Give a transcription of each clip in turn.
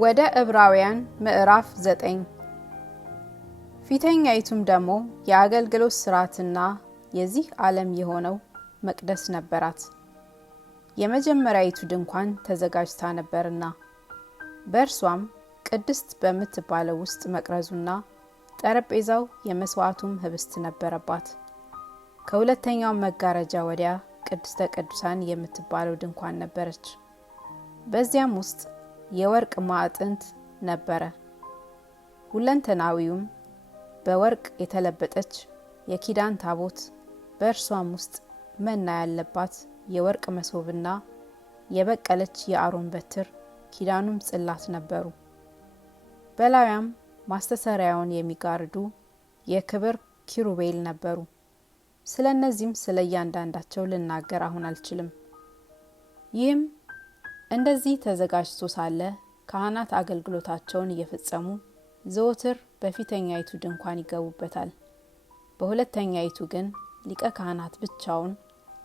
ወደ ዕብራውያን ምዕራፍ 9 ፊተኛይቱም ደግሞ የአገልግሎት ሥርዓትና የዚህ ዓለም የሆነው መቅደስ ነበራት። የመጀመሪያይቱ ድንኳን ተዘጋጅታ ነበርና በእርሷም ቅድስት በምትባለው ውስጥ መቅረዙና ጠረጴዛው የመስዋዕቱም ህብስት ነበረባት። ከሁለተኛው መጋረጃ ወዲያ ቅድስተ ቅዱሳን የምትባለው ድንኳን ነበረች። በዚያም ውስጥ የወርቅ ማዕጠንት ነበረ። ሁለንተናዊውም በወርቅ የተለበጠች የኪዳን ታቦት፣ በእርሷም ውስጥ መና ያለባት የወርቅ መሶብና የበቀለች የአሮን በትር፣ ኪዳኑም ጽላት ነበሩ። በላዩም ማስተሰሪያውን የሚጋርዱ የክብር ኪሩቤል ነበሩ። ስለ እነዚህም ስለ እያንዳንዳቸው ልናገር አሁን አልችልም። ይህም እንደዚህ ተዘጋጅቶ ሳለ ካህናት አገልግሎታቸውን እየፈጸሙ ዘወትር በፊተኛይቱ ድንኳን ይገቡበታል። በሁለተኛይቱ ግን ሊቀ ካህናት ብቻውን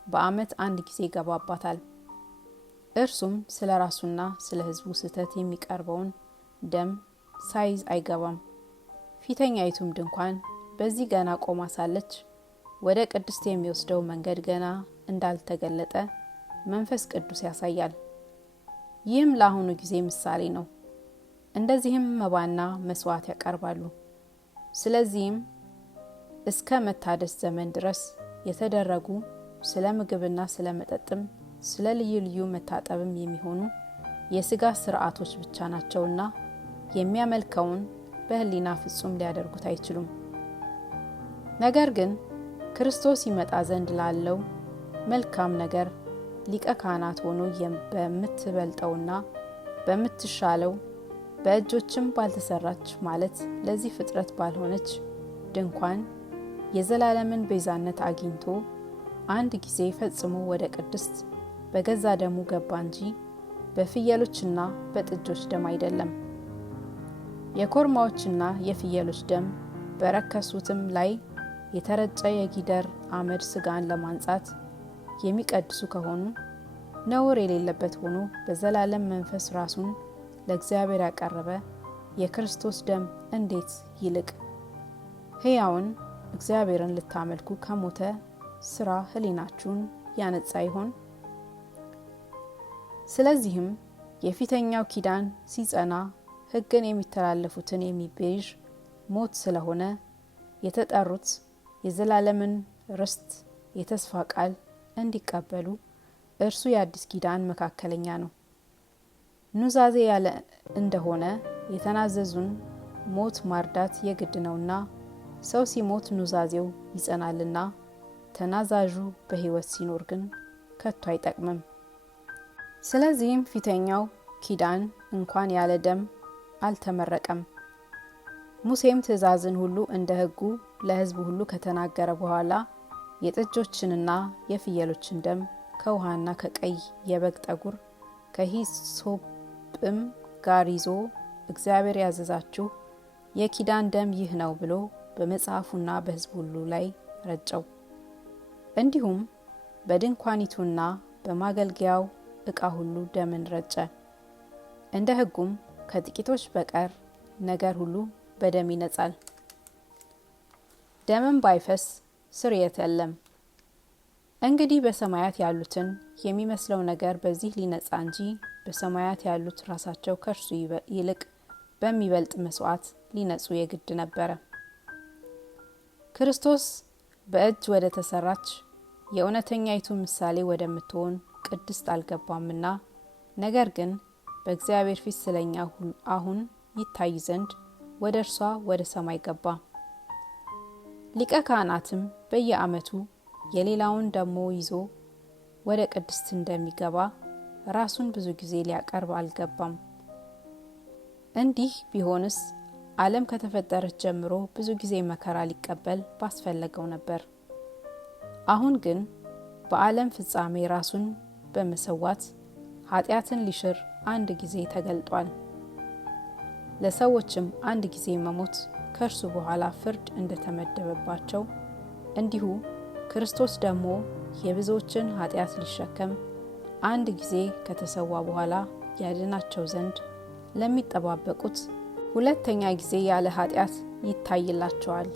በዓመት አንድ ጊዜ ይገባባታል። እርሱም ስለ ራሱና ስለ ሕዝቡ ስህተት የሚቀርበውን ደም ሳይዝ አይገባም። ፊተኛይቱም ድንኳን በዚህ ገና ቆማ ሳለች ወደ ቅድስት የሚወስደው መንገድ ገና እንዳልተገለጠ መንፈስ ቅዱስ ያሳያል። ይህም ለአሁኑ ጊዜ ምሳሌ ነው። እንደዚህም መባና መስዋዕት ያቀርባሉ። ስለዚህም እስከ መታደስ ዘመን ድረስ የተደረጉ ስለ ምግብና ስለ መጠጥም ስለ ልዩ ልዩ መታጠብም የሚሆኑ የሥጋ ሥርዓቶች ብቻ ናቸውና የሚያመልከውን በሕሊና ፍጹም ሊያደርጉት አይችሉም። ነገር ግን ክርስቶስ ይመጣ ዘንድ ላለው መልካም ነገር ሊቀ ካህናት ሆኖ በምትበልጠውና በምትሻለው በእጆችም ባልተሰራች ማለት ለዚህ ፍጥረት ባልሆነች ድንኳን የዘላለምን ቤዛነት አግኝቶ አንድ ጊዜ ፈጽሞ ወደ ቅድስት በገዛ ደሙ ገባ እንጂ በፍየሎችና በጥጆች ደም አይደለም። የኮርማዎችና የፍየሎች ደም በረከሱትም ላይ የተረጨ የጊደር አመድ ስጋን ለማንጻት የሚቀድሱ ከሆኑ ነውር የሌለበት ሆኖ በዘላለም መንፈስ ራሱን ለእግዚአብሔር ያቀረበ የክርስቶስ ደም እንዴት ይልቅ ሕያውን እግዚአብሔርን ልታመልኩ ከሞተ ስራ ሕሊናችሁን ያነጻ ይሆን? ስለዚህም የፊተኛው ኪዳን ሲጸና ሕግን የሚተላለፉትን የሚቤዥ ሞት ስለሆነ የተጠሩት የዘላለምን ርስት የተስፋ ቃል እንዲቀበሉ እርሱ የአዲስ ኪዳን መካከለኛ ነው። ኑዛዜ ያለ እንደሆነ የተናዘዙን ሞት ማርዳት የግድ ነውና ሰው ሲሞት ኑዛዜው ይጸናልና፣ ተናዛዡ በሕይወት ሲኖር ግን ከቶ አይጠቅምም። ስለዚህም ፊተኛው ኪዳን እንኳን ያለ ደም አልተመረቀም። ሙሴም ትእዛዝን ሁሉ እንደ ሕጉ ለሕዝቡ ሁሉ ከተናገረ በኋላ የጥጆችንና የፍየሎችን ደም ከውሃና ከቀይ የበግ ጠጉር ከሂሶጵም ጋር ይዞ እግዚአብሔር ያዘዛችሁ የኪዳን ደም ይህ ነው ብሎ በመጽሐፉና በሕዝቡ ሁሉ ላይ ረጨው። እንዲሁም በድንኳኒቱና በማገልገያው ዕቃ ሁሉ ደምን ረጨ። እንደ ሕጉም ከጥቂቶች በቀር ነገር ሁሉ በደም ይነጻል። ደምም ባይፈስ ስርየት የለም። እንግዲህ በሰማያት ያሉትን የሚመስለው ነገር በዚህ ሊነጻ እንጂ በሰማያት ያሉት ራሳቸው ከእርሱ ይልቅ በሚበልጥ መስዋዕት ሊነጹ የግድ ነበረ። ክርስቶስ በእጅ ወደ ተሰራች የእውነተኛይቱ ምሳሌ ወደምትሆን ቅድስት አልገባምና፣ ነገር ግን በእግዚአብሔር ፊት ስለኛ አሁን ይታይ ዘንድ ወደ እርሷ ወደ ሰማይ ገባ። ሊቀ ካህናትም በየዓመቱ የሌላውን ደሞ ይዞ ወደ ቅድስት እንደሚገባ ራሱን ብዙ ጊዜ ሊያቀርብ አልገባም። እንዲህ ቢሆንስ ዓለም ከተፈጠረች ጀምሮ ብዙ ጊዜ መከራ ሊቀበል ባስፈለገው ነበር። አሁን ግን በዓለም ፍጻሜ ራሱን በመሰዋት ኃጢአትን ሊሽር አንድ ጊዜ ተገልጧል። ለሰዎችም አንድ ጊዜ መሞት ከእርሱ በኋላ ፍርድ እንደተመደበባቸው እንዲሁ ክርስቶስ ደግሞ የብዙዎችን ኃጢአት ሊሸከም አንድ ጊዜ ከተሰዋ በኋላ ያድናቸው ዘንድ ለሚጠባበቁት ሁለተኛ ጊዜ ያለ ኃጢአት ይታይላቸዋል።